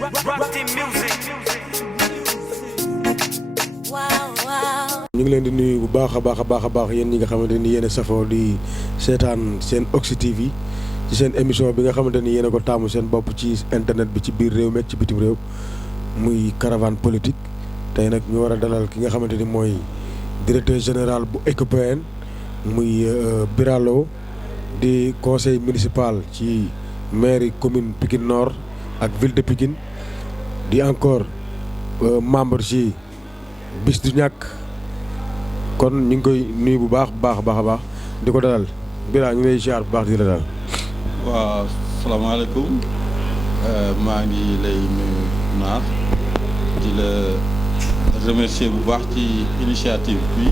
ñu ngi leen di nuyu bu baax a baax yéen ñi nga xamante ni yéen a safoo di seetaan seen Oxy TV ci seen émission bi nga xamante ni yéen a ko taamu seen bopp ci internet bi ci biir réew mi ak ci bitim réew muy caravane politique. tey nag ñu war a dalal ki nga xamante ni mooy directeur général bu ECOPEN muy Biralo di conseil municipal ci mairie commune Pikine Nord ak ville de Pikine di encore membre ci bis du ñàkk kon ñu ngi koy nuyu bu baax a baax di ko dalal Bira ñu ngi lay ziar bu baax di la dalal. waaw salaamaaleykum maa ngi lay nuyu Naar di la remercier bu baax ci initiative bi.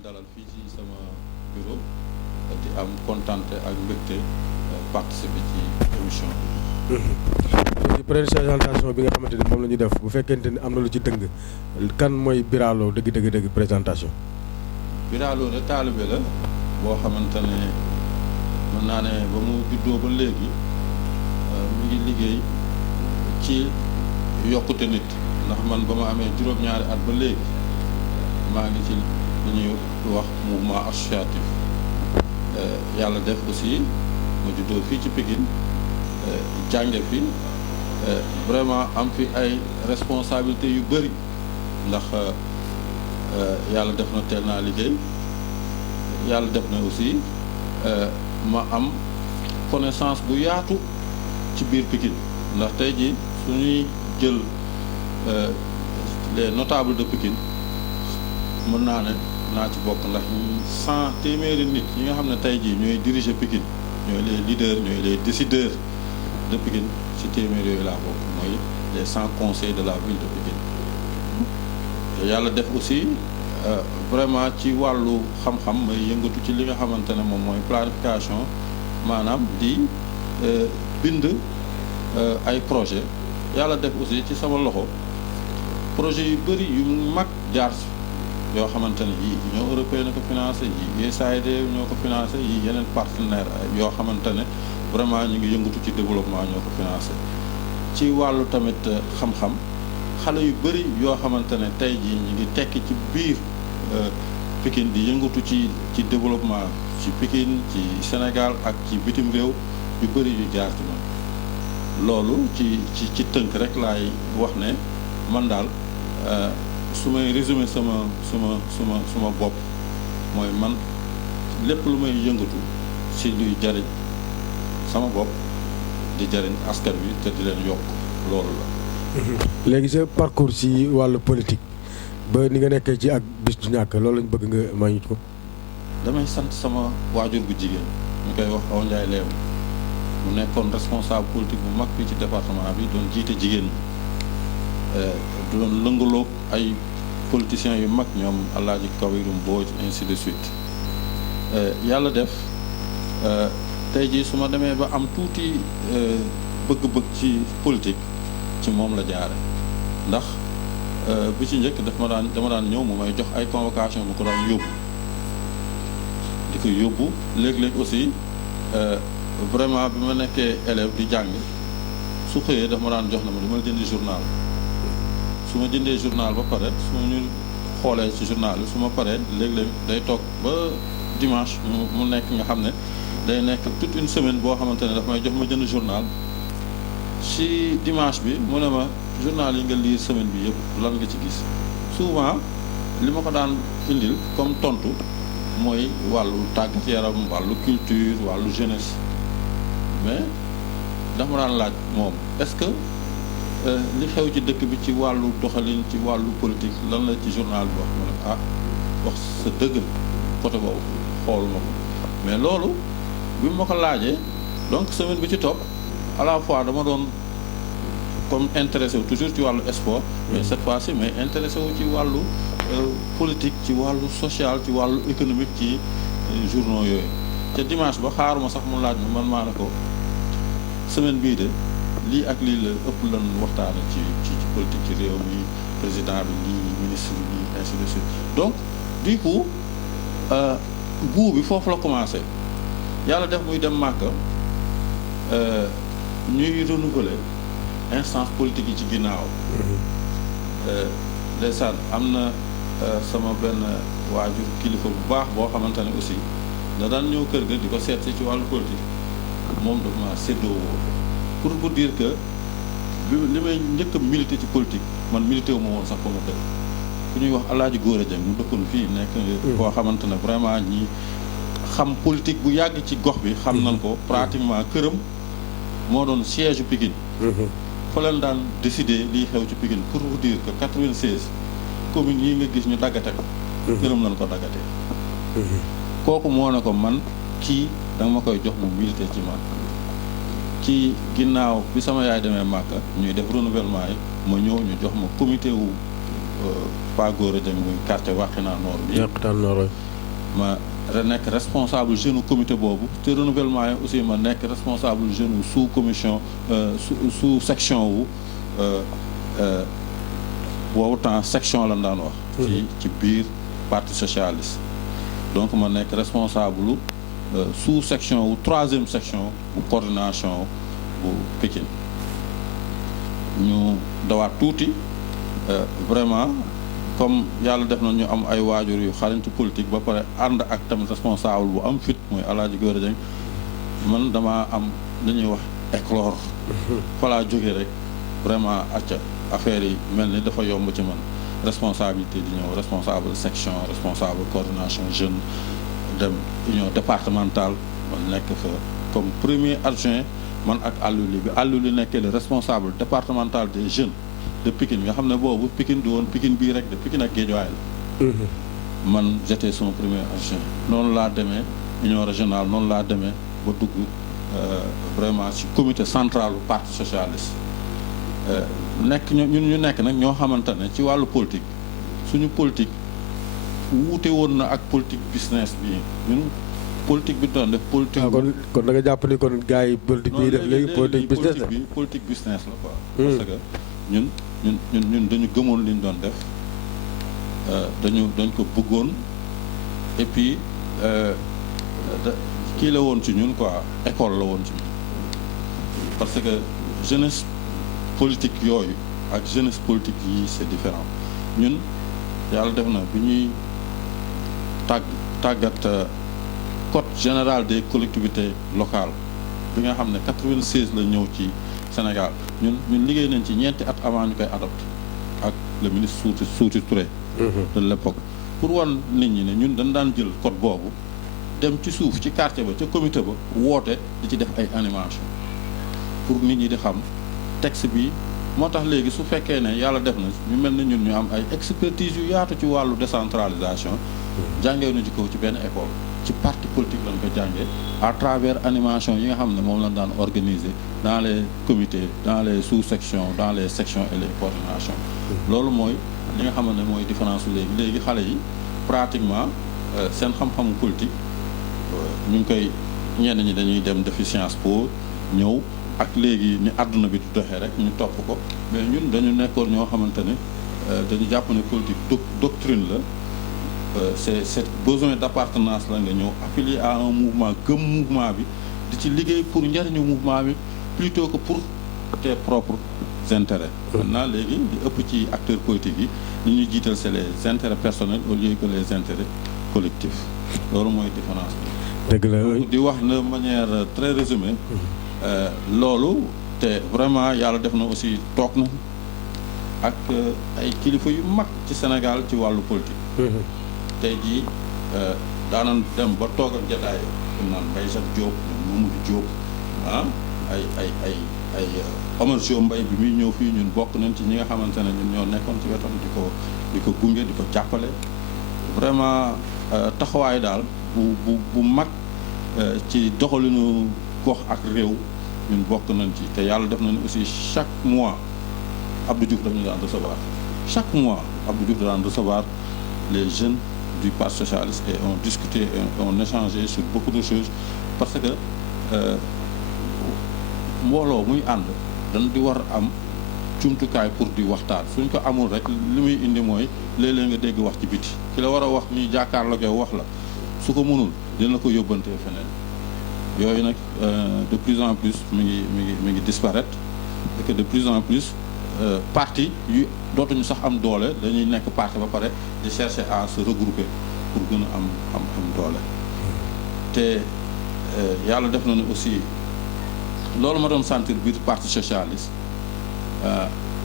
dalal fii ci sama bureau di am kontante ak mbégte participer ci émission bi. ci présentation bi nga xamante ni moom la ñuy def bu fekkente ni am na lu ci dëng kan mooy Biralo dëgg présentation. Biralo de taalibe la boo xamante ne mën naa ne ba mu juddoo ba léegi mi ngi liggéey ci yokkute nit ndax man ba ma amee juróom-ñaari at ba léegi maa ngi ci li ñuy wax mouvement associatif yàlla def aussi ma juddoo fii ci Pikine jànge fi vraiment am fi ay responsabilités yu bëri ndax yàlla def na teel naa liggéey yàlla def na aussi ma am connaissance bu yaatu ci biir Pikine ndax tey jii su ñuy jël les notables de Pikine mën naa ne naa ci bokk ndax 100 téeméeri nit yi nga xam ne tey jii ñooy diriger Pikine ñooy les leaders ñooy les décideurs de Pikine ci téeméer yooyu laa bokk mooy les 100 conseils de la ville de Pikine yàlla def aussi vraiment ci wàllu xam-xam may yëngatu ci li nga xamante ne moom mooy planification maanaam di bind ay projet yàlla def aussi ci sama loxo projet yu bëri yu mag jaar yoo xamante ne yii Union européenne na ko financé yii USAID ñoo ko financé yii yeneen partenaire yoo xamante ne vraiment ñu ngi yëngatu ci développement ñoo ko financé ci wàllu tamit xam-xam xale yu bëri yoo xamante ne tey jii ñu ngi tekki ci biir Pikine di yëngatu ci développement ci Pikine ci Sénégal ak ci bitim réew yu bëri yu jaar ci man loolu ci tënk rek laay wax ne man daal su may résumé sama bopp mooy man lépp lu may yëngatu ci luy jariñ sama bopp di jariñ askan wi te di leen yokk loolu la. léegi sa parcours ci wàllu politique ba ni nga nekkee ci ak bis du ñàkk loolu lañ bëgg nga mañu ko. damay sant sama waajur bu jigéen ñu koy wax Awa Ndiaye Leew mu nekkoon responsable politique bu mag fii ci département bi doon jiite jigéen ñi doon lëngaloo ay politiciens yu mag ñoom Alaaji Kawiru Mbooj ainsi de suite yàlla def tey jii su ma demee ba am tuuti bëgg-bëgg ci politique ci moom la jaare ndax bi ci njëkk dama daan ñëw mu may jox ay convocation mu ko daan yóbbu di ko yóbbu léeg-léeg aussi vraiment bi ma nekkee élève di jàng su xëyee daf ma daan jox na ma dama jëndi journal su ma jëndee journal ba pare su ma ñu xoolee ci journal bi su ma paree léeg-léeg day toog ba dimanche mu nekk nga xam ne day nekk toute une semaine boo xamante ne daf may jox ma jënd journal ci dimanche bi mu ne ma journal yi nga lire semaine bi yëpp lan nga ci gis souvent li ma ko daan indil comme tontu mooy wàllu tàggat yaram wàllu culture wàllu jeunesse mais dafa ma daan laaj moom est-ce que li xew ci dëkk bi ci wàllu doxalin ci wàllu politique lan la ci journal bi wax ma ne wax sa dëgg côté boobu xooluma ko mais loolu bi ma ko laajee donc semaine bi ci topp à la fois dama doon comme intéressé wu toujours ci wàllu sport mais cette fois-ci mais intéressé wu ci wàllu politique ci wàllu social ci wàllu économique ci journaux yooyu te dimanche ba xaaruma sax mu laaj ma man maa ne ko semaine bii de lii ak lii la ëpp lan waxtaane ci politique ci réew mi président bi lii ministre bi lii ainsi de suite donc du coup goût bi foofu la commencé yàlla def muy dem Màkka ñuy renouveler instance politique yi ci ginnaaw ndeysaan am na sama benn waajur kilifa bu baax boo xamante ne aussi da daan ñëw kër ga di ko seet si ci wàllu politique moom daf ma séddoo pour vous dire que li may njëkk a milité ci politique man milité wu ma woon sax fa ma dëkk ku ñuy wax Alaaji Góora Jeng mu dëkkoon fii nekk koo xamante ne vraiment ñi xam politique bu yàgg ci gox bi xam nañ ko pratiquement këram moo doon siège Pikine fa leen daan décider liy xew ci Pikine pour vous dire que 96 communes yi nga gis ñu daggate ko këram lañ ko daggatee kooku moo ne ko man kii danga ma koy jox mu milité ci man ci ginnaaw bi sama yaay demee Màkka ñuy def renouvellement yi ma ñëw ñu jox ma comité wu Pa Góora Jeng muy quartier Wakhinane Nord bi ma nekk responsable jeune comité boobu te renouvellement yi aussi ma nekk responsable jeune sous commission sous section wu boobu temps section lañ daan wax ci biir parti socialiste donc ma nekk responsable sous section wu 3e section bu coordination bu Pikine ñu dawaat tuuti vraiment comme yàlla def na ñu am ay waajur yu xarañtu politique ba pare ànd ak tamit responsable bu am fit mooy Alaaji Góora Jeng man damaa am li ñuy wax éclore fa laa jógee rek vraiment acca affaire yi mel ni dafa yomb ci man responsabilité di ñëw responsable section responsable coordination jeune dem union départementale man nekk fa comme premier adjoint man ak Aliou Ly nekkee le responsable départemental des jeunes de Pikine nga xam ne boobu Pikine du woon Pikine bii rek de Pikine ak Guédiawaye la man j'étais son premier adjoint noonu laa demee union régionale noonu laa demee ba dugg vraiment ci comité central bu parti socialiste nekk ñun ñu nekk nag ñoo xamante ne ci wàllu politique suñu politique wuute woon na ak politique business bi ñun politique bi doon def politique kon da nga jàpp ni kon gars yi politique bi def léegi politique business la politique business la quoi parce que ñun dañu gëmoon li ñu doon def dañ ko bëggoon et puis kii la woon ci ñun quoi école la woon ci ñun parce que jeunesse politique yooyu ak jeunesse politique yi c'est différent ñun yàlla def na bi ñuy tàggat code général des collectivités locales bi nga xam ne 96 la ñëw ci Sénégal ñun liggéey nañ ci ñeenti at avant ñu koy adopté ak le ministre Souti Touré de l'époque pour wan nit ñi ne ñun dañ daan jël code boobu dem ci suuf ci quartier ba ca comité ba woote di ci def ay animation pour nit ñi di xam texte bi moo tax léegi su fekkee ne yàlla def na ñu mel ne ñun ñu am ay expertise yu yaatu ci wàllu décentralisation jàngee na ci kaw ci benn école ci parti politique lañ ko jàngee à travers animation yi nga xam ne moom lañ daan organiser dans les comités dans les sous-sections dans les sections et les coordinations loolu mooy li nga xamante ne mooy différence su léegi xale yi pratiquement seen xam-xamu politique ñu ngi koy ñenn ñi dañuy dem defi Sciences Po ñëw ak léegi ni àdduna bi di doxee rek ñu topp ko mais ñun dañu nekkoon ñoo xamante ne dañu jàpp ne politique doctrine la c'est besoin d'appartenance la nga ñëw affilié à un mouvement gëm mouvement bi di ci liggéey pour njariñu mouvement bi plutôt que pour tes propres intérêts maintenant léegi di ëpp ci acteurs politiques yi li ñuy jiital c'est les intérêts personnels au lieu que les intérêts collectifs loolu mooy différence bi dëgg la di wax de manière très résumée loolu te vraiment yàlla def na aussi toog na ak ay kilifa yu mag ci Sénégal ci wàllu politique tey jii daanan dem ba toog ak jataay ñu naan Mbaye Jacques Diop Mamadou Diop ay Omar Jo Mbaye bi muy ñëw fii ñun bokk nañ ci ñi nga xamante ne ñun ñoo nekkoon ci wetam di ko gunge di ko jàppale vraiment taxawaay daal bu mag ci doxalinu gox ak réew ñun bokk nañ ci te yàlla def nañ aussi chaque mois Abdou Diouf daf ñu daan recevoir chaque mois Abdou Diouf daan recevoir les jeunes du Parti socialiste et on discutait et on échangeait sur beaucoup de choses parce que mbooloo muy ànd dañ di war am jumtukaay pour di waxtaan suñ ko amul rek li muy indi mooy léeg-léeg nga dégg wax ci biti ki la war a wax nii jàkkaarloog yow wax la su ko mënul dina ko yóbbantee feneen yooyu nag de plus en plus mi ngi disparaître et que de plus en plus parti yu dootuñu sax am doole dañuy nekk parti ba pare di chercher à se regrouper pour gën a am doole te yàlla def na ne aussi loolu ma doon sentir biir parti socialiste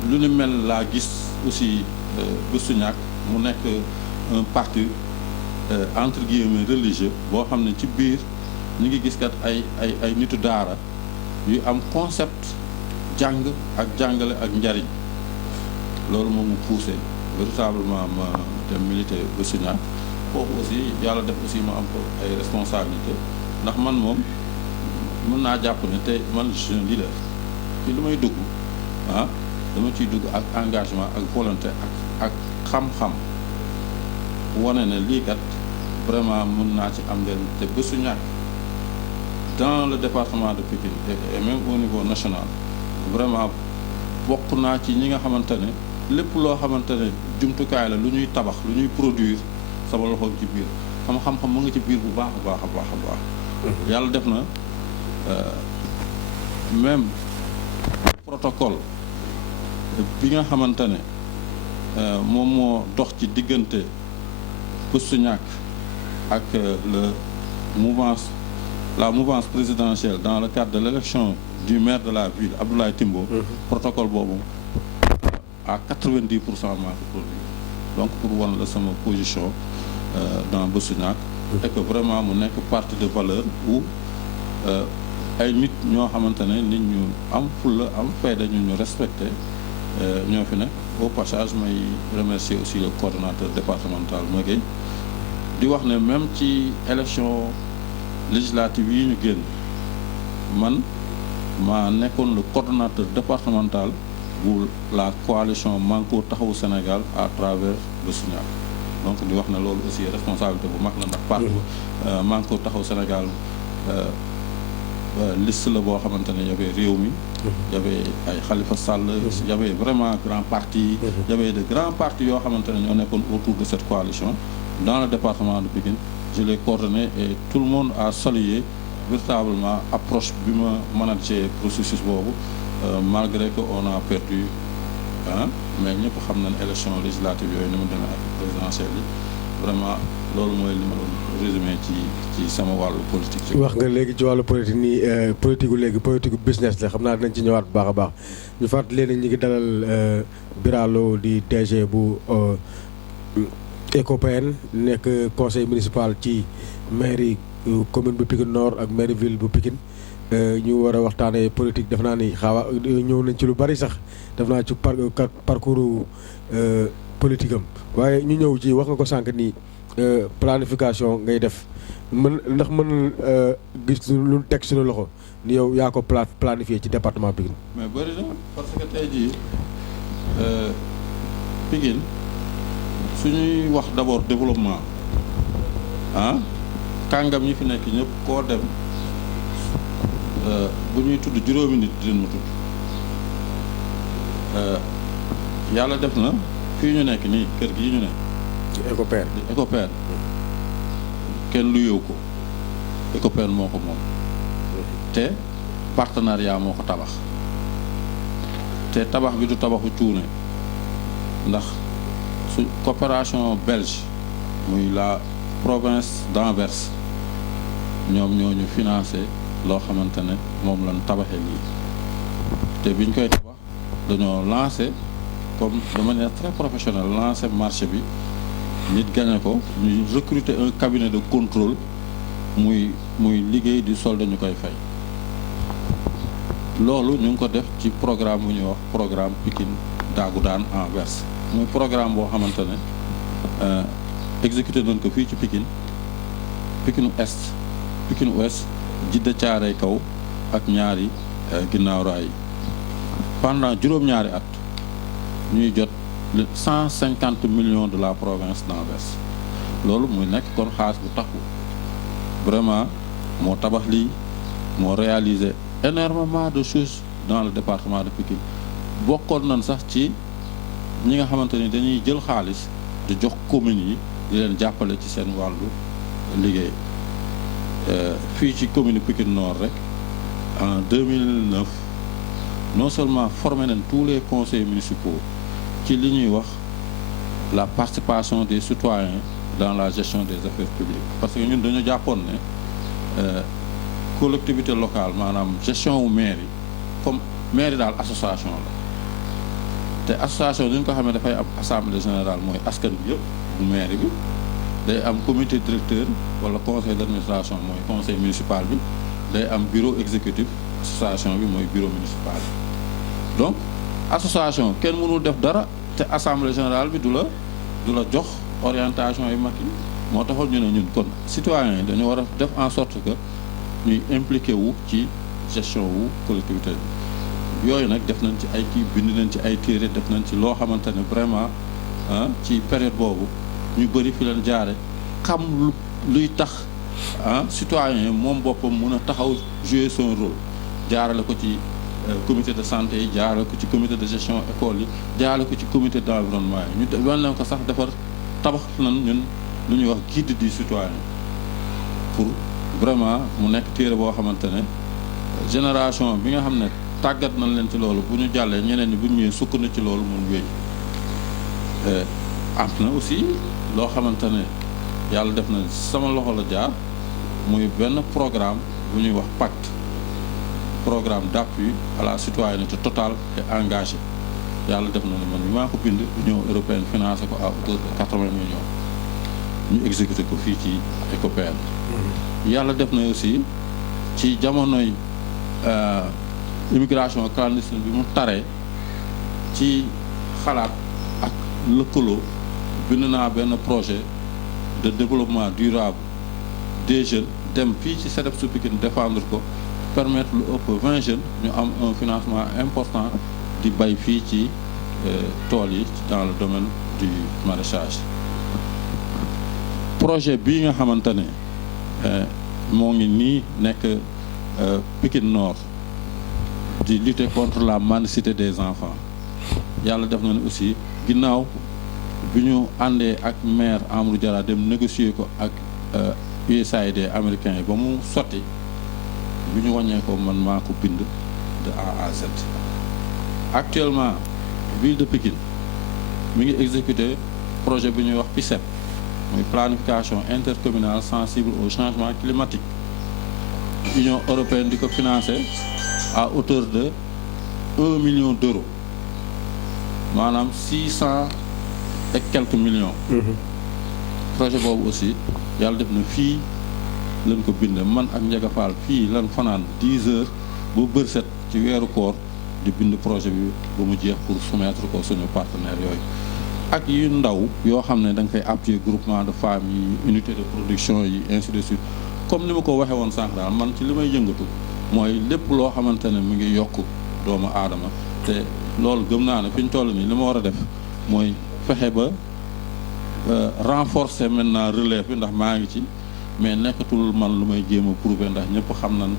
lu ni mel laa gis aussi Gëstu Ñakk mu nekk un parti entre guillemets religieux boo xam ne ci biir ñu ngi gis kat ay nitu daara yu am concept jàng ak jàngale ak njariñ loolu moom mu poussé véritablement ma dem militer Gëstu Ñakk foofu aussi yàlla def aussi ma am ko ay responsabilité ndax man moom mën naa jàpp ne te man je suis un leader ci lu may dugg dama ciy dugg ak engagement ak volonté ak xam-xam wane ne lii kat vraiment mën naa ci am njëriñ te Gëstu Ñakk dans le département de Pikine et même au niveau national vraiment bokk naa ci ñi nga xamante ne lépp loo xamante ne jumtukaay la lu ñuy tabax lu ñuy produire sama loxo ci biir sama xam-xam mu ngi ci biir bu baax a baax yàlla def na même protocole bi nga xamante ne moom moo dox ci diggante Gëstu Ñakk ak la mouvance présidentielle dans le cadre de l'élection du maire de la ville Abdoulaye Timbo protocole boobu à 90% maa ko produit donc pour wan la sama position dans Gëstu Ñakk et que vraiment mu nekk parti de valeur où ay nit ñoo xamante ne nit ñu am fulla am fayda ñu respecté ñoo fi nekk au passage may remercier aussi le coordonnateur départemental Maguette di wax ne même ci élection législative yi ñu génn man maa nekkoon le coordonnateur départemental bu la coalition Manko Taxawu Sénégal à travers Gëstu Ñakk donc di wax ne loolu aussi responsabilité bu mag la ndax parti Manko Taxawu Sénégal liste la boo xamante ne y'avait Rewmi y'avait ay Khalifa Sall y'avait vraiment grand parti y'avait de grands partis yoo xamante ne ñoo nekkoon autour de cette coalition dans le département de Pikine je l'ai coordonné et tout le monde a salué véritablement approche bi ma manager processus boobu malgré que on a perdu mais ñëpp xam nañ élection législative yooyu ni mu demee ak présidentielle yi vraiment loolu mooy li ma doon résumé ci sama wàllu politique. wax nga léegi ci wàllu politique nii politique gu léegi politique gu business la xam naa dinañ ci ñëwaat bu baax a baax ñu fàttali leen ñu ngi dalal Biralo di DG bu ECOPEN nekk conseil municipal ci mairie commune bu Pikine Nord ak mairie ville bu Pikine ñu war a waxtaanee politique def naa ni xaawa ñëw nañ ci lu bari sax def naa ci parcours politique am waaye ñu ñëw ci wax nga ko sànq nii planification ngay def ndax mën gis lu teg suñu loxo ni yow yaa ko planifié ci département Pikine. mais bëri na parce que tey jii Pikine suñuy wax d'abord développement kàngam ñi fi nekk ñëpp koo dem bu ñuy tudd juróomi nit dinañ ma tudd yàlla def na fii ñu nekk nii kër gii ñu nekk. ECOPEN kenn luyoo ko ECOPEN moo ko moom te partenariat moo ko tabax te tabax bi du tabaxu cuune ndax su coopération belge muy la province d'Anvers ñoom ñoo ñu financé loo xamante ne moom lañ tabaxee lii te biñ koy tabax dañoo lancé comme de manière très professionnelle lancé marché bi nit gagné ko ñu recruter un cabinet de contrôle muy liggéey di solde ñu koy fay loolu ñu ngi ko def ci programme bu ñuy wax programme Pikine Dagoudane Anvers muy programme boo xamante ne exécuté nañ ko fii ci Pikine Est Pikine Ouest Jidda Caaray Kaw ak ñaari ginnaaw raay yi pendant juróom-ñaari at ñuy jot 150 millions de la province d'Anvers loolu muy nekk kon xaalis bu takku vraiment moo tabax lii moo réalisé énormément de choses dans le département de Pikine bokkoon nañ sax ci ñi nga xamante ni dañuy jël xaalis di jox communes yi di leen jàppale ci seen wàllu liggéey fii ci commune Pikine Nord rek en 2009 non seulement formé nañ tous les conseils municipaux ci li ñuy wax la participation des citoyens dans la gestion des affaires publiques parce que ñun dañu jàppoon ne collectivité locale maanaam gestion wu maire yi comme maire yi daal association la te association ni ñu ko xam ne dafay am assemblée générale mooy askan bi yëpp bu maire bi day am comité directeur wala conseil d'administration mooy conseil municipal bi day am bureau exécutif association bi mooy bureau municipal bi donc association kenn mënul def dara te assemblée générale bi du la jox orientation yu mag yi moo taxoon ñu ne ñun kon citoyens yi dañu war a def en sorte que ñuy impliqué wu ci gestion wu collectivité bi yooyu nag def nañ ci ay kii bind nañ ci ay téere def nañ ci loo xamante ne vraiment ci période boobu ñu bëri fi leen jaare xam luy tax citoyen moom boppam mun a taxaw jouer son rôle jaarale ko ci comité de santé yi jaarale ko ci comité de gestion école yi jaarale ko ci comité d'environnement yi ñu wan leen ko sax defar tabax nañ ñun lu ñuy wax guide du citoyen pour vraiment mu nekk téere boo xamante ne génération bi nga xam ne tàggat nañ leen ci loolu bu ñu jàllee ñeneen ñi bu ñu ñëwee sukk na ci loolu mun wéy am na aussi loo xamante ne yàlla def na sama loxo la jaar muy benn programme bu ñuy wax pacte programme d'appui à la citoyenneté totale et engagée yàlla def na ne man bi maa ko bind Union européenne financé ko à hauteur de 80 millions ñu exécuté ko fii ci ECOPEN yàlla def na aussi ci jamonoy immigration clandestine bi mu taree ci xalaat ak lëkkaloo bind naa benn projet de développement durable des jeunes dem fii ci CEDEPS su Pikine défendre ko permettre lu ëpp 20 jeunes ñu am un financement important di bay fii ci tool yi dans le domaine du maraîchage projet bii nga xamante ne moo ngi nii nekk Pikine Nord di lutter contre la mendicité des enfants yàlla def na ne aussi ginnaaw bi ñu àndee ak maire Amadou Diarra dem négocier ko ak USAID américain yi ba mu sotti bi ñu wàññee ko man maa ko bind de A à Z actuellement ville de Pikine mi ngi exécuter projet bi ñuy wax PICEP muy planification intercommunale sensible au changement climatique Union européenne di ko financer à hauteur de 1 million d'euros maanaam 600 et quelques millions. projet boobu aussi yàlla def na fii lañ ko bind man ak Ndiaga Fall fii lan fanaan 10 heures ba bër set ci weeru koor di bind projet bi ba mu jeex pour soumettre ko suñu partenaires yooyu ak yu ndaw yoo xam ne da nga koy appuyer groupement de femmes yi unité de production yi ainsi de suite comme ni ma ko waxee woon sànq daal man ci li may yëngatu mooy lépp loo xamante ne mu ngi yokk doomu aadama te loolu gëm naa ne fi ñu toll nii li ma war a def mooy fexe ba renforcer maintenant relève bi ndax maa ngi ci mais nekkatul man lu may jéem a prouver ndax ñëpp xam nañ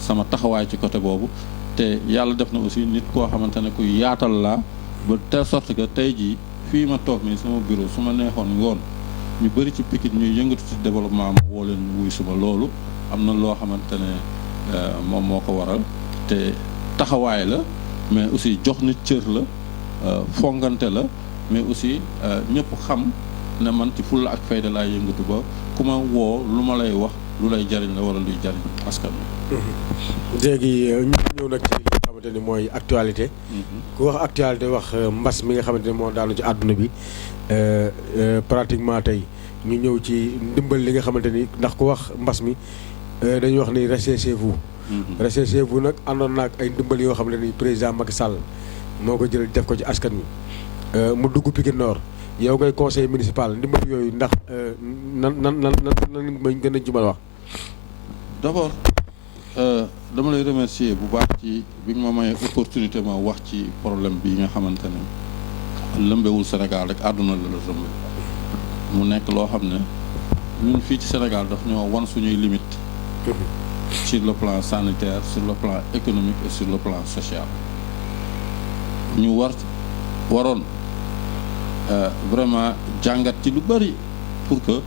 sama taxawaay ci côté boobu te yàlla def na aussi nit koo xamante ne kuy yaatal laa ba telle sorte que tey jii fii ma toog nii sama bureau su ma neexoon ngoon ñu bëri ci Pikine ñuy yëngatu ci développement ma woo leen wuy suma loolu am na loo xamante ne moom moo ko waral te taxawaay la mais aussi jox nit cër la fongante la mais aussi ñëpp xam ne man ci fulla ak fayda laay yëngatu ba ku ma woo lu ma lay wax lu lay jariñ la wala luy jariñ askan wi. léegi ñu ñëw nag ci li nga xamante ni mooy actualité. ku wax actualité wax mbas mi nga xamante ne moo daanu ci àdduna bi pratiquement tey ñu ñëw ci ndimbal li nga xamante ni ndax ku wax mbas mi dañuy wax ni restez chez vous. restez chez vous nag àndoon na ak ay ndimbal yoo xam ne ni président Macky Sall moo ko jël def ko ci askan wi mu dugg Pikine Nord yow ngay conseil municipal ndimbal yooyu ndax nan mañ gën a ci mën a wax. d'abord dama lay remercier bu baax ci bi nga ma may opportunité ma wax ci problème bi nga xamante ne lëmbewul Sénégal rek àdduna la lëmbe mu nekk loo xam ne ñun fii ci Sénégal daf ñoo wan suñuy limite sur le plan sanitaire, sur le plan économique et sur le plan social. ñu waroon vraiment jàngat ci lu bëri pour que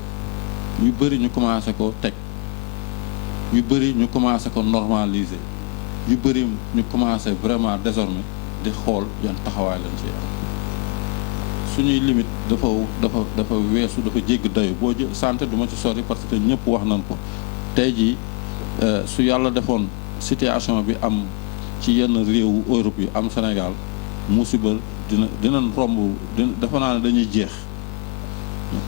yu bëri ñu commencé ko teg yu bëri ñu commencé ko normaliser yu bëri ñu commencé vraiment désormais di xool yan taxawaay lañ ci am suñuy limite dafa weesu dafa jégg dayu boo jë santé du ma ci sori parce que ñëpp wax nañ ko tey jii su yàlla defoon situation bi am ci yenn réewu Europe yi am Sénégal musibal dinañ romb dafa naa ne dañuy jeex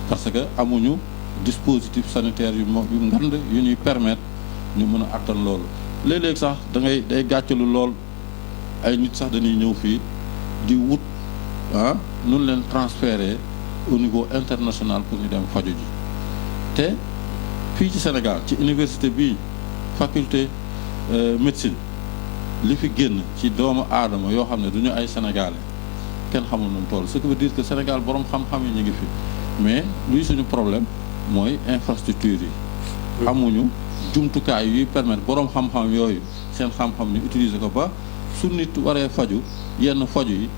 parce que amuñu dispositif sanitaire yu ngand yu ñuy permettre ñu mën a attan loolu léeg-léeg sax day gàccalu lool ay nit sax dañuy ñëw fii di wut nun leen transférer au niveau international pour ñu dem faju ji te fii ci Sénégal ci université bii faculté médecine li fi génn ci doomu aadama yoo xam ne du ñu ay sénégalais kenn xamul nu mu toll ce qui veut dire que Sénégal borom xam-xam yi ñu ngi fi mais luy suñu problème mooy infrastructure yi amuñu jumtukaay yuy permettre borom xam-xam yooyu seen xam-xam ñu utiliser ko ba su nit waree faju yenn faju yi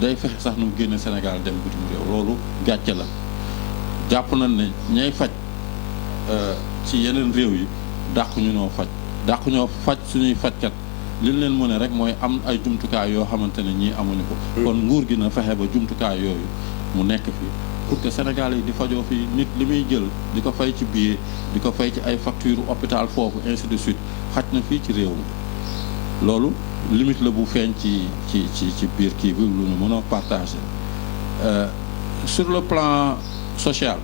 day fexe sax nu mu génne Sénégal dem bitim réew loolu gàcce la jàpp nañ ne ñay faj ci yeneen réew yi dàq ñoo faj suñuy fajkat li leen mën a rek mooy am ay jumtukaay yoo xamante ne ñii amuñu ko kon nguur gi na fexe ba jumtukaay yooyu mu nekk fi pour que Sénégal yi di fajoo fii nit li muy jël di ko fay ci billet di ko fay ci ay facture hôpital foofu ainsi de suite xaj na fii ci réew mi loolu limite la bu feeñ ci biir kii bi lu ñu mën a partager sur le plan social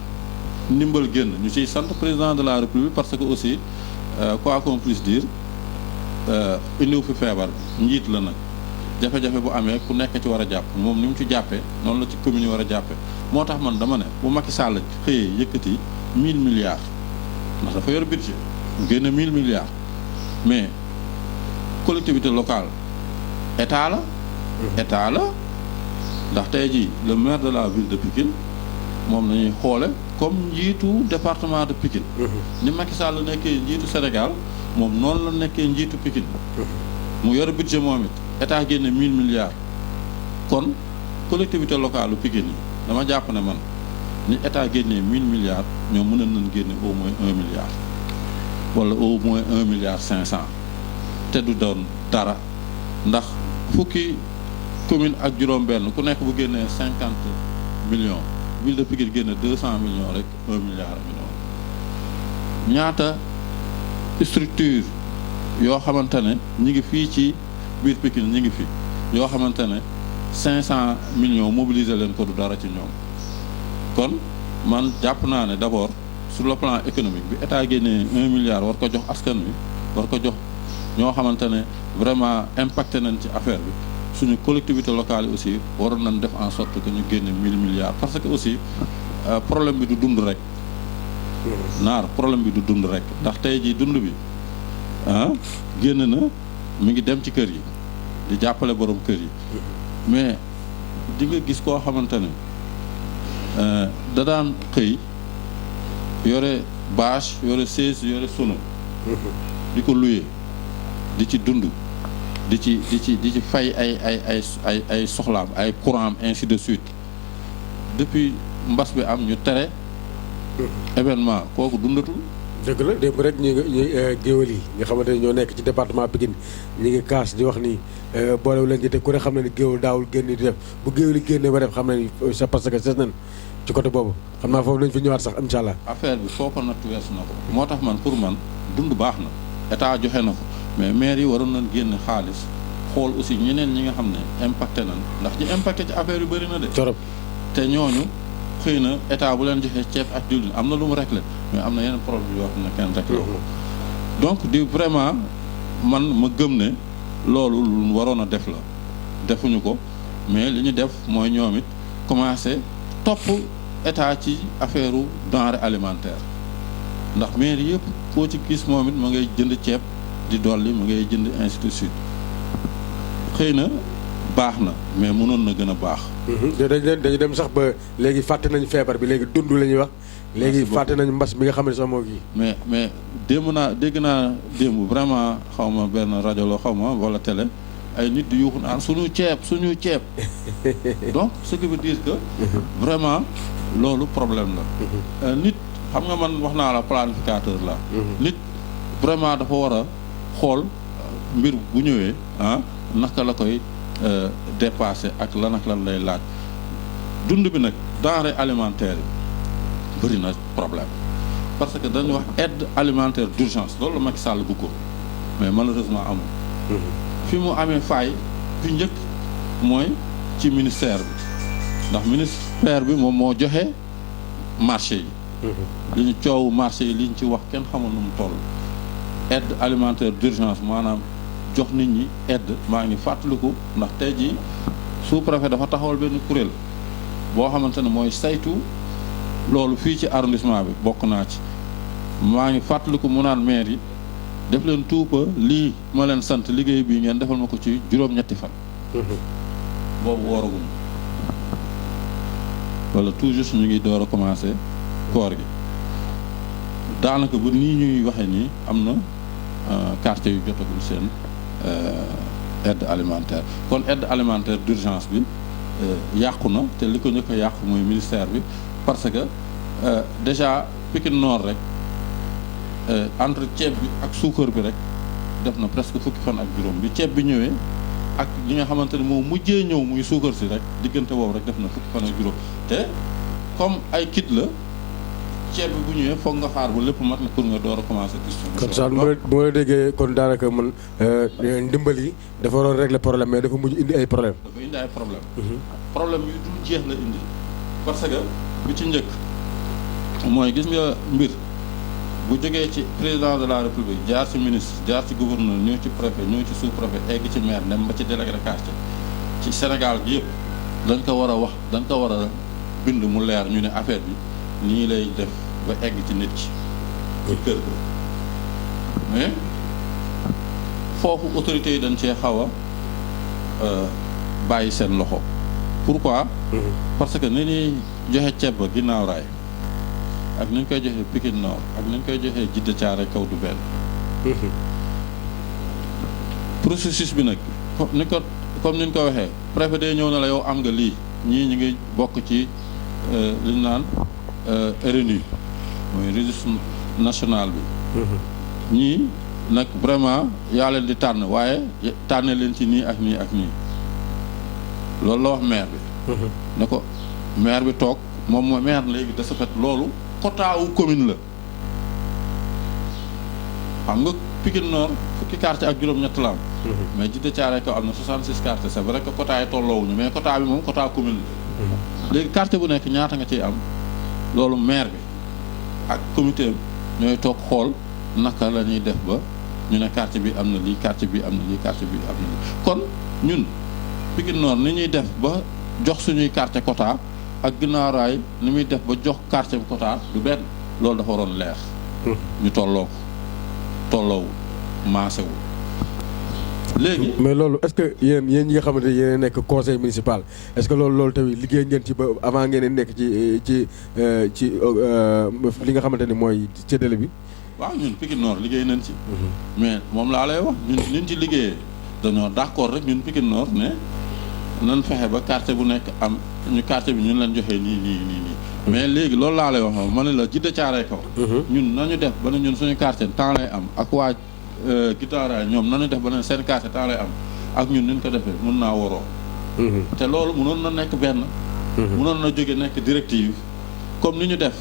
ndimbal génn ñu ciy sant président de la République parce que aussi quoi qu'on puisse dire indiw fi feebar njiit la nag jafe-jafe bu amee ku nekk ci war a jàpp moom ni mu ci jàppee noonu la ci commune yi war a jàppee moo tax man dama ne bu Macky Sall xëyee yëkkati 1000 milliards ndax dafa yor budget mu génne 1000 milliards mais collectivité locale état la ndax tey jii le maire de la ville de Pikine moom nañuy xoole comme njiitu département de Pikine ni Macky Sall nekkee njiitu Sénégal moom noonu la nekkee njiitu Pikine mu yor budget moom it état génne 1000 milliards kon collectivité locale u Pikine yi dama jàpp ne man ni état génnee 1000 milliards ñoom mën nañ génne au moins 1 milliard wala au moins 1 milliard 500 te du doon dara ndax fukki commune ak juróom-benn ku nekk bu génnee 50 millions ville de Pikine génne 200 millions rek 1 milliard million ñaata structure yoo xamante ne ñi ngi fii ci biir Pikine ñi ngi fi yoo xamante ne 500 millions mobiliser leen ko du dara ci ñoom kon man jàpp naa ne d'abord sur le plan économique bi état génnee 1 milliard war ko jox askan wi war ko jox ñoo xamante ne vraiment impacté nañ ci affaire bi suñu collectivité locale yi aussi waroon nañ def en sorte que ñu génne 1000 milliards parce que aussi problème bi du dund rek problème bi du dund rek ndax tey jii dund bi génn na mi ngi dem ci kër yi di jàppale borom kër yi mais di nga gis koo xamante ne da daan xëy yore bâche yore chaise yore sono di ko luye di ci dund di ci fay ay soxlaam ay courant ainsi de suite depuis mbas bi am ñu tere événement kooku dundatul. dëgg la démb rek ñi géwél yi nga xamante ne ñoo nekk ci département Pikine ñi ngi kaas di wax ni boolewu leen ci te ku ne xam ne ni géwél daawul génn di def bu géwél yi génnee ba def xam ne ni c'est parce que ses nañ ci côté boobu xam naa foofu lañ fi ñëwaat sax incha allah. affaire bi foo ko natt weesu na ko moo tax man pour man dund baax na état joxe na ko mais maire yi waroon nañ génn xaalis xool aussi ñeneen ñi nga xam ne impacté nañ ndax ñi impacté ci affaire yu bëri na de. torop te ñooñu xëy na état bu leen joxee ceeb ak diwlin am na lu mu réglé mais am na yeneen problème yoo xam ne kenn réglé ko donc di vraiment man ma gëm ne loolu lu waroon a def la defuñu ko mais li ñu def mooy ñoom it commencé topp état ci affaire denrée alimentaire ndax maire yëpp koo ci gis moom it ma ngay jënd ceeb di dolli ma ngay jënd ainsi de suite xëy na baax na mais mënoon na gën a baax. dañu dem sax ba léegi fàtte nañ feebar bi léegi dund la ñuy wax. léegi fàtte nañ mbas mi nga xam ne sax moo kii. mais dégg naa démb vraiment xaw ma benn rajo la xaw ma wala télé ay nit di yuuxu naan suñu ceeb donc ce qui veut dire que vraiment loolu problème la. nit xam nga man wax naa la planificateur la. nit vraiment dafa war a xool mbir bu ñëwee naka la koy dépasser ak lan lay laaj dund bi nag denrée alimentaire yi bëri na problème parce que dañu wax aide alimentaire d'urgence loolu la Macky Sall bëgg ko mais malheureusement amul. fi mu amee faay fi njëkk mooy ci ministère bi ndax ministère bi moom moo joxe marché yi. li ñu coowu marché yi li ñu ci wax kenn xamul nu mu toll. aide alimentaire d'urgence maanaam jox nit ñi aide maa ngi fàttaliku ndax tey jii sous-préfet dafa taxawal benn kuréel boo xamante ne mooy saytu loolu fii ci arrondissement bi bokk naa ci maa ngi fàttaliku mu naan maire yi def leen tuupa lii ma leen sant liggéey bii ngeen defal ma ko ci juróom-ñetti fan. boobu wooraguñu wala tout juste ñu ngi door a commencé koor gi daanaka ba nii ñuy waxee nii am na quartier yu jotagul seen aide alimentaire kon aide alimentaire d'urgence bi yàqu na te li ko njëkk a yàqu mooy ministère bi parce que déjà Pikine Nord rek entre ceeb bi ak suukar bi rek def na presque fukki fan ak juróom bi ceeb bi ñëwee ak li nga xamante ne moo mujjee ñëw muy suukar si rek diggante boobu rek def na fukki fan ak juróom te comme ay kit la ceeb bi bu ñëwee foog nga xaar ba lépp mat na pour nga door a commencer distribution. kon sax bu ma la déggee kon daanaka man ndimbal yi dafa waroon régler problème mais dafa mujj indi ay problème dafa indi ay problème problème yu dul jeex la indi parce que bi ci njëkk mooy gis nga mbir bu jógee ci président de la république jaar ci ministre jaar ci gouverneur ñëw ci préfet ñëw ci sous-préfet egg ci maire dem ba ci délégué de quartier ci Sénégal gi yëpp dañ ko war a wax dañ ko war a bind mu leer ñu ne affaire bi nii lay def ba egg ci nit ci kër ga mais foofu autorités yi dañ cee xaw a bàyyi seen loxo pourquoi parce que ni ñuy joxe ceeb ba ginnaaw raay ak ni ñu koy joxee Pikine Nord ak ni ñu koy joxee Djiddah Thiaroye Kaw du benn processus bi nag comme ni ñu ko waxee préfet day ñëw na la yow am nga lii ñii ñu ngi bokk ci li ñu naan RNU mooy registre national bi ñii nag vraiment yaa leen di tànn waaye tànne leen ci nii ak nii ak nii loolu la wax maire bi ne ko maire bi toog moom mooy maire léegi de ce fait loolu quota wu commune la xam nga Pikine Nord fukki quartier ak juróom-ñett la am mais Djiddah Thiaroye Kaw am na 66 quartiers c'est vrai que quota yi tolloowuñu mais quota bi moom quota commune la léegi quartier bu nekk ñaata nga ciy am loolu maire bi ak comité ñooy toog xool naka la ñuy def ba ñu ne quartier bi am na lii quartier bi am na lii quartier bi am na lii kon ñun Pikine Nord ni ñuy def ba jox suñuy quartier quota ak Guinaw Rail ni muy def ba jox quartier bi quota du benn loolu dafa waroon leer ñu tolloowu maasewul léegi mais loolu est-ce que yéen ñi nga xamante ne yéen nekk conseil municipal est-ce que loolu tamit liggéey ngeen ci ba avant ngeen nekk ci li nga xamante ni mooy séddale bi waaw ñun Pikine Nord liggéey nañ ci mais moom laa lay wax ñun ci liggéeyee dañoo d'accord rek ñun Pikine Nord ne nan fexe ba quartier bu nekk am ñu quartier bi ñun leen joxee nii mais léegi loolu laa lay wax ma ne la Djiddah Thiaroye Kaw ñun nañu def ba ne ñun suñu quartier temps lay am ak waa Guinaw Rail ñoom nañu def ba ne seen quartier temps lay am ak ñun niñ ko defee mën naa waroo te loolu mënoon na nekk benn mënoon na jóge nekk directive comme ni ñu def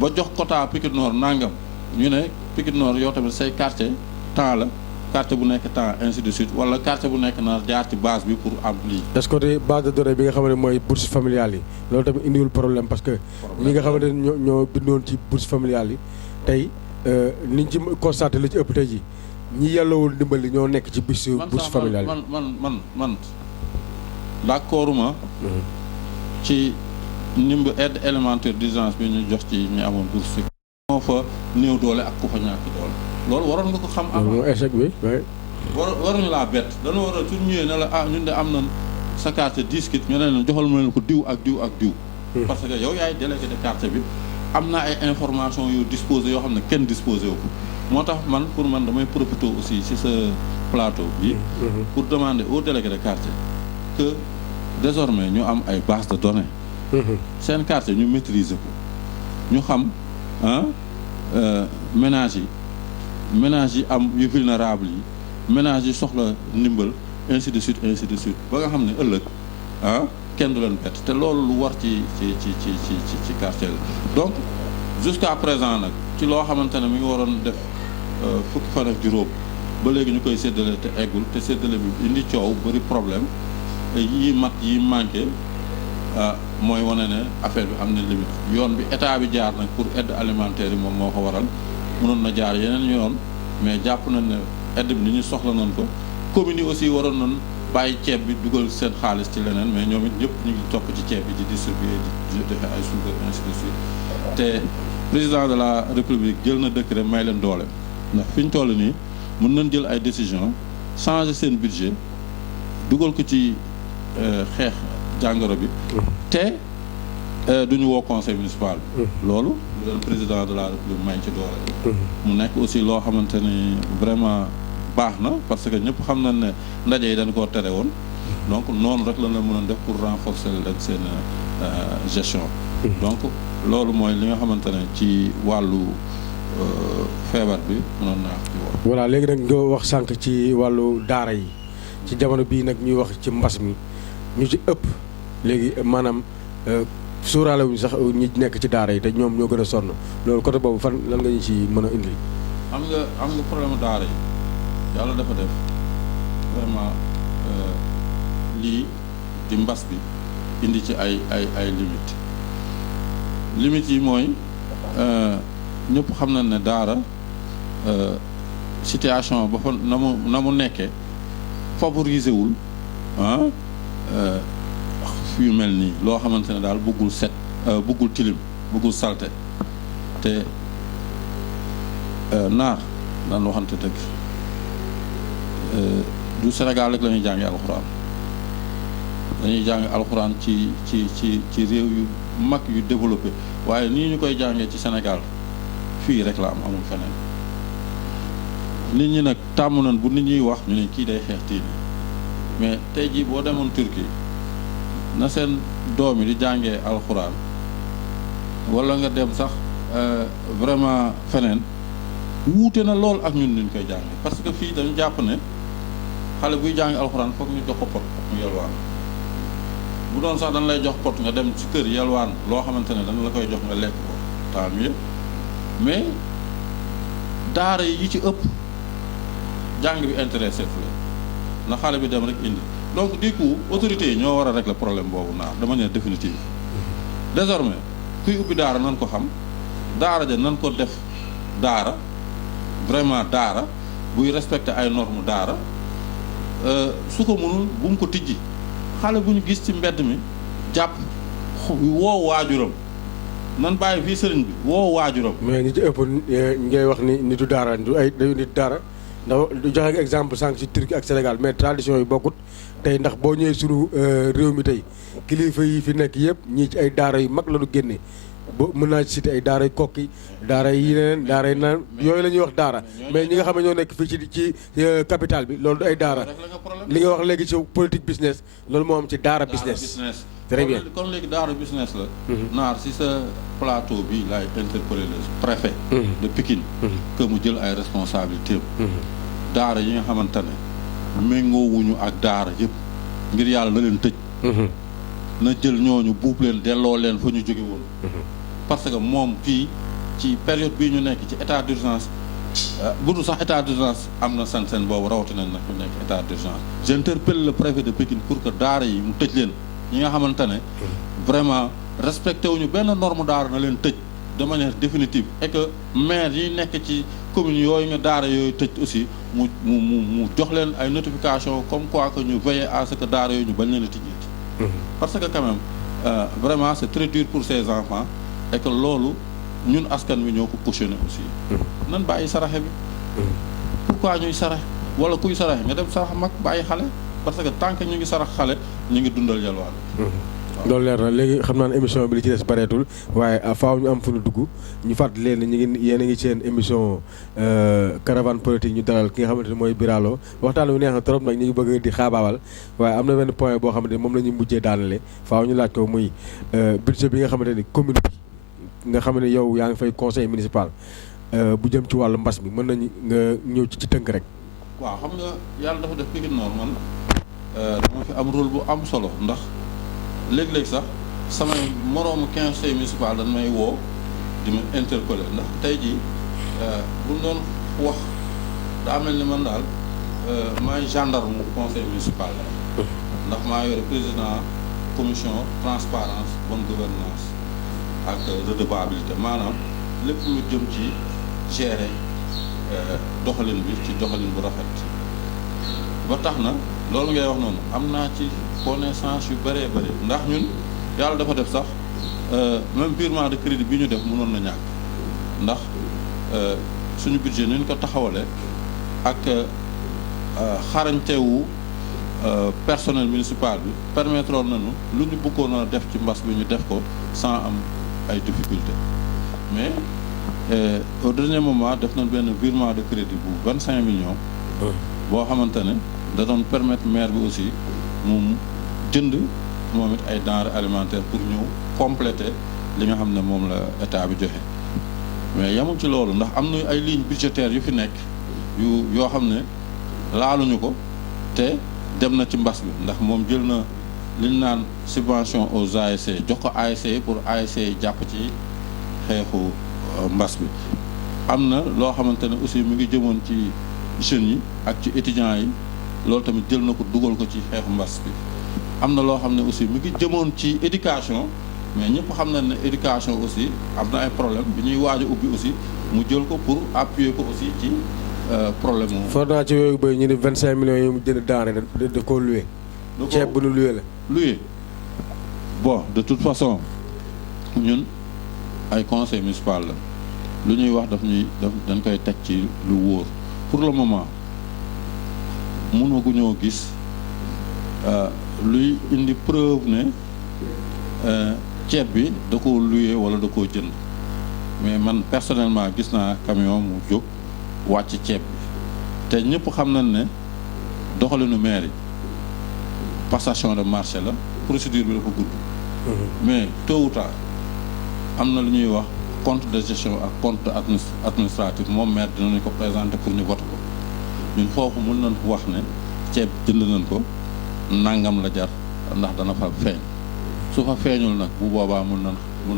ba jox quota Pikine Nord nangam ñu ne Pikine Nord yow tamit say quartier temps la quartier bu nekk temps ainsi de suite wala quartier bu nekk na jaar ci base bi pour am lii. est-ce que base de données bi nga xam ne mooy bourse familiale yi loolu tamit indiwul problème parce que ñi nga xamante ne ñoo bindoon ci bourse familiale yi tey niñ ci constaté li ci ëpp tey ji ñi yàllawul ndimbali ñoo nekk ci bourse familiale yi man d'accorduma ci aide alimentaire d'urgence bi ñu jox ci ñi amoon bourse moo fa néew doole ak ku fa ñàkk doole loolu waroon nga ko xam avant échec bi waruñu laa bett dana war a suñ ñëwee ne la ah ñun de am nañ sa quartier 10 kit ñu ne leen joxal ma leen ko diw ak diw ak diw parce que yow yaay délégué de quartier bi am naa ay information yu disposé yoo xam ne kenn disposé wu ko moo tax man pour man damay profité aussi ci sa plateau bi pour demander aux délégués de quartier que désormais ñu am ay base de données seen quartier ñu maîtriser ko ñu xam ménages yi am yu vulnérable yi ménages yi soxla ndimbal ainsi de suite ba nga xam ne ëllëg kenn du leen bett te loolu lu war ci quartier la donc jusqu'à présent nag ci loo xamante ne mi ngi waroon def fukki fan ak juróom ba léegi ñu koy séddale te eggul te séddale bi indi coow bëri problème yi mat yi manqué mooy wane ne affaire bi am na limite yoon bi état bi jaar nag pour aide alimentaire yi moom moo ko waral mënoon na jaar yeneen yoon mais jàpp nañ ne aide bi ni ñu soxla nañ ko communes yi aussi waroon nañ bàyyi ceeb bi dugal seen xaalis ci leneen mais ñoom it ñëpp ñu ngi topp ci ceeb bi di distribuer di defee ay suukar ainsi de suite te président de la république jël na décret may leen doole ndax fi ñu toll nii mën nañ jël ay décision changer seen budget dugal ko ci xeex jàngoro bi te duñu woo conseil municipal bi loolu lu leen président de la république may ci doole mu nekk aussi loo xamante ni vraiment baax na parce que ñëpp xam nañ ne ndaje yi dañ koo tere woon donc noonu rek lañ la mën a def pour renforcer leen seen gestion donc loolu mooy li nga xamante ne ci wàllu feebar bi mënoon naa ci wax voilà léegi nag nga wax sànq ci wàllu daara yi ci jamono bii nag ñuy wax ci mbas mi ñu ci ëpp léegi maanaam suuraale wuñu sax ñi nekk ci daara yi te ñoom ñoo gën a sonn loolu côté boobu fan lan nga ñu ci mën a indi am nga problème daara yi yàlla dafa def vraiment lii di mbas bi indi ci ay limites yi mooy ñëpp xam nañ ne daara situation ba fa na mu nekkee favoriser wul fi yu mel nii loo xamante ne daal bëggul set bëggul tilim bëggul salte te naar daan waxante dëgg du Sénégal rek la ñuy jàngi alxuraan dañuy jàng alxuraan ci réew yu mag yu développé waaye nii ñu koy jàngee ci Sénégal fii rek la amul feneen nit ñi nag tàmm nañ bu nit ñuy wax ñu ne kii day xeex diine mais tey jii boo demoon Turquie na seen doom yi di jàngee alxuraan wala nga dem sax vraiment feneen wuute na lool ak ñun ñu koy jàngee parce que fii dañu jàpp ne xale buy jàng alxuraan foog ñu jox ko pot mu yalwaan bu doon sax dañ lay jox pot nga dem ci kër yalwaan loo xamante ne dañ la koy jox nga lekk ko tant mieux mais daara yi ci ëpp jàng bi intéressé fu la na xale bi dem rek indi donc du coup autorités yi ñoo war a régler problème boobu naa de manière définitive désormais kuy ubbi daara nan ko xam daara ja nan ko def daara vraiment daara buy respecter ay normes daara su ko mënul bu mu ko tijji xale bu ñu gis ci mbedd mi jàpp woo waajuram nan bàyyi fii sëriñ bi woo waajuram. mais ñi ci ëpp ngay wax ni nitu daara du ay dañu nit daara ndax du joxe exemple sànq ci Turquie ak Sénégal mais tradition yi bokkut tey ndax boo ñëwee sunu réew mi tey kilifa yi fi nekk yëpp ñii ci ay daara yu mag la ñu génne ba mën naa ci cité ay daara yu kokki daara yi yeneen daara yi naan yooyu la ñuy wax daara mais ñi nga xam ne ñoo nekk fii ci capital bi loolu du ay daara li nga wax léegi ci politique business loolu moo am ci daara business. très bien kon léegi daara business la. naar si sa plateau bi laay interpellé le préfet. de Pikine. que mu jël ay responsabilités daara yi nga xamante ne méngoowuñu ak daara yëpp ngir yàlla na leen tëj. na jël ñooñu buub leen delloo leen fa ñu jóge woon. parce que moom fii ci période bii ñu nekk ci état d'urgence bu dul sax état d'urgence am na seen boobu rawatina nag ñu nekk état d'urgence. j'interpelle le préfet de Pikine pour que daara yi mu tëj leen. ñi nga xamante ne vraiment respecté wuñu benn norme daara na leen tëj de manière définitive et que maire yi nekk ci commune yooyu nga daara yooyu tëj aussi mu jox leen ay notification comme quoi que ñu veiller à ce que daara yooyu ñu bañ leen a tijjeeti parce que quand même vraiment c'est très dur pour ces enfants et que loolu ñun askan wi ñoo ko cautionné aussi. nan bàyyi saraxe bi. pourquoi ñuy sarax wala kuy saraxe nga dem sarax mag bàyyi xale parce que tant que ñu ngi sarax xale ñu ngi dundal yalwaan. loolu leer na léegi xam naa ne émission bi li ci des bareetul waaye faaw ñu am fu ñu dugg ñu fàttali leen ñu ngi yéen a ngi seen émission caravane politique ñu dalal ki nga xamante ne mooy Biralo waxtaan wi neex na trop nag ñu ngi bëgg di xaabaabal waaye am na benn point boo xamante ne moom la ñuy mujjee daanale faaw ñu laaj ko muy budget bi nga xamante ni commune bi nga xam ne yow yaa ngi fay conseil municipal bu jëm ci wàllu mbas mi mën nañu nga ñëw ci tënk rek. waaw xam nga yàlla dafa def Pikine Nord man dama fi am rôle bu am solo ndax. léeg-léeg sax samay moroomu conseil municipal dañ may woo di ma interpeller ndax tey jii bu doon wax daa mel ni man daal maay gendarme mu conseil municipal ndax maa yore président commission transparence bonne gouvernance ak redevabilité maanaam lépp lu jëm ci gérer doxalin bi ci doxalin bu rafet ba tax na loolu ngay wax noonu am naa ci connaissance yu bëree bëri ndax ñun yàlla dafa def sax même virement de crédit bi ñu def mënoon na ñàkk ndax suñu budget ni ñu ko taxawale ak xarañtewu personnel municipal bi permettre nañu lu ñu bëggoon a def ci mbas bi ñu def ko sans am ay difficultés mais au dernier moment def nañ benn virement de crédit bu 25 millions boo xamante ne da doon permettre maire bi aussi mu jënd moom it ay denrées alimentaires pour ñëw compléter li nga xam ne moom la état bi joxe mais yamul ci loolu ndax am na ay lignes budgétaires yu fi nekk yoo xam ne laaluñu ko te dem na ci mbas bi ndax moom jël na li ñu naan subvention aux ASC jox ko ASC pour ASC jàpp ci xeexu mbas bi am na loo xamante ne aussi mu ngi jëmoon ci jeunes yi ak ci étudiants yi loolu tamit jël na ko dugal ko ci xeexu mbas bi am na loo xam ne aussi mu ngi jëmoon ci éducation mais ñëpp xam nañ ne éducation aussi am na ay problème bi ñuy waaj a ubbi aussi mu jël ko pour appuyer ko aussi ci problème mu. foog naa ci yooyu bay ñu ne 25 millions yi mu jënd denrée da koo loué. ceeb bu nu loué la. loué bon de toute façon ñun ay conseil municipal la lu ñuy wax dañ koy teg ci lu wóor pour le moment mënaguñoo gis luy indi preuve ne ceeb bi da koo loué wala da koo jënd mais man personnellement gis naa camion mu jóg wàcc ceeb bi te ñëpp xam nañ ne doxalinu maire yi passation de marché la procédure bi dafa gudd. mais tôt ou tard am na lu ñuy wax compte de gestion ak compte administratif moom maire dinañu ko présenter pour ñu voter ko ñun foofu mën nañ wax ne ceeb jënd nañ ko nangam la jar ndax dana fa feeñ su fa feeñul nag bu boobaa mën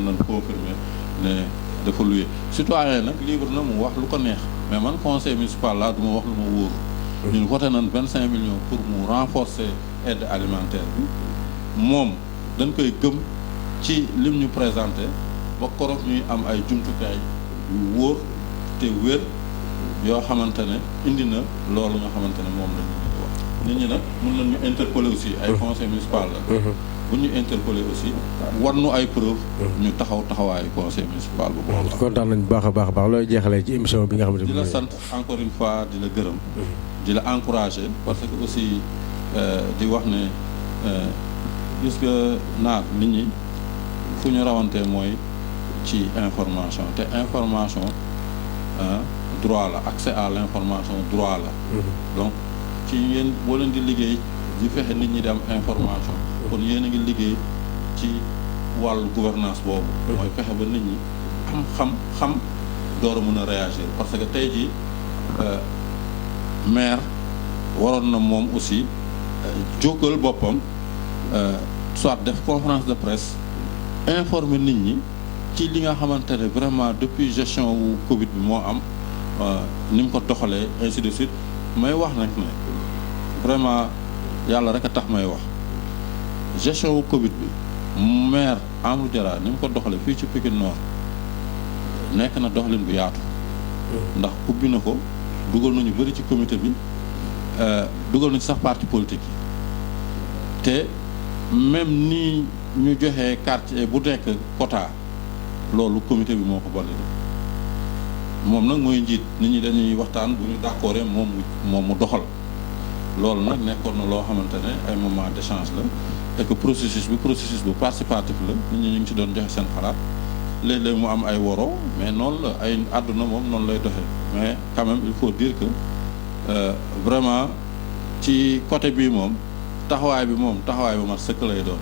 nañ confirmer ne dafa loué citoyen nag libre na mu wax lu ko neex mais man conseil municipal laa du ma wax lu ma wóor ñun voté nañ 25 millions pour mu renforcer aide alimentaire bi moom dañ koy gëm ci lim ñu présenté ba koroog ñuy am ay jumtukaay yu wóor te wér yoo xamante ne indi na loolu nga xamante ne moom la ñu wax nit ñi nag mën nañu interpeller aussi ay conseil municipal la bu ñu interpeller aussi war nu ay preuve ñu taxawaayu conseil municipal bu boobaa. kontaan nañu baax a baax looy jeexalee ci émission bi nga xamante ne. di la sant encore une fois di la gërëm. di la encourager parce que aussi di wax ne gis nga naat nit ñi fu ñu rawantee mooy ci information te information droit la accès à l'information droit la. donc ci yéen boo leen di liggéey di fexe nit ñi di am information. kon yéen a ngi liggéey ci wàllu gouvernance boobu mooy fexe ba nit ñi xam door a mën a réagir parce que tey jii maire waroon na moom aussi jógal boppam soit def conférence de presse informer nit ñi ci li nga xamante ne vraiment depuis gestion wu Covid bi moo am ni mu ko doxalee ainsi de suite may wax nag ne vraiment yàlla rek a tax may wax gestion wu Covid bi maire Amadou Diarra ni mu ko doxalee fii ci Pikine Nord nekk na doxalin bu yaatu ndax ubbi na ko dugal nañu bëri ci comité bi dugal nañu sax parti politique yi te même ni ñu joxee quartier bu nekk quota loolu comité bi moo ko validé moom nag mooy njiit nit ñi dañuy waxtaan bu ñu d'accordé moom mu doxal loolu nag nekkoon na loo xamante ne ay moment d'échange la et que processus bu participatif la nit ñi ñu ngi ci doon joxe seen xalaat léeg-léeg mu am ay woro mais noonu la ay àdduna moom noonu lay doxee mais quand même il faut dire que vraiment ci côté bii moom taxawaay bi mat sëkk lay doon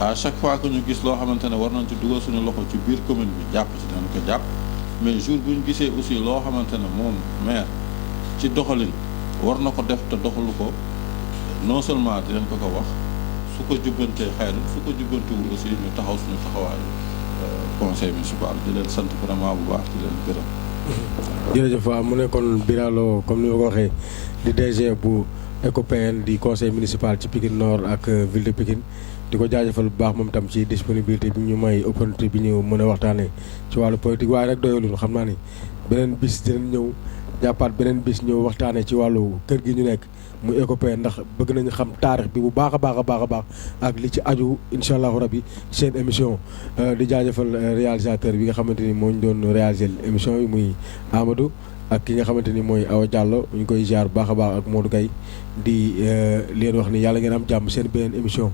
à chaque fois que ñu gis loo xamante ne war nañ ci dugal suñu loxo ci biir commune bi jàpp ci dinañ ko jàpp mais jour bu ñu gisee aussi loo xamante ne moom maire ci doxalin war na ko def te doxalu ko non seulement dinañ ko wax su ko jubbantee xayrul su ko jubbantiwul aussi ñu taxaw suñu taxawaayu conseil municipal di leen sant vraiment bu baax di leen gërëm. jërëjëf waaw mu nekkoon Biralo comme ni ma ko waxee di DG bu ECOPEN di conseil municipal ci Pikine Nord ak ville de Pikine di ko jaajëfal bu baax moom tam ci disponibilité bi ñu may opportunité bi ñu mën a waxtaanee ci wàllu politique waaye rek doyalul xam naa ni beneen bis dinañ ñëw jàppaat beneen bis ñëw waxtaanee ci wàllu kër gi ñu nekk muy ECOPEN ndax bëgg nañu xam taarix bi bu baax a baax ak li ci aju incha allahu rabi seen émission di jaajëfal réalisateur bi nga xamante ni moo ñu doon réaliser émission bi muy Amadou ak ki nga xamante ni mooy Awa Diallo ñu koy ziar bu baax a baax ak Modou Gueye di leen wax ni yàlla ngeen am jàmm seen beneen émission.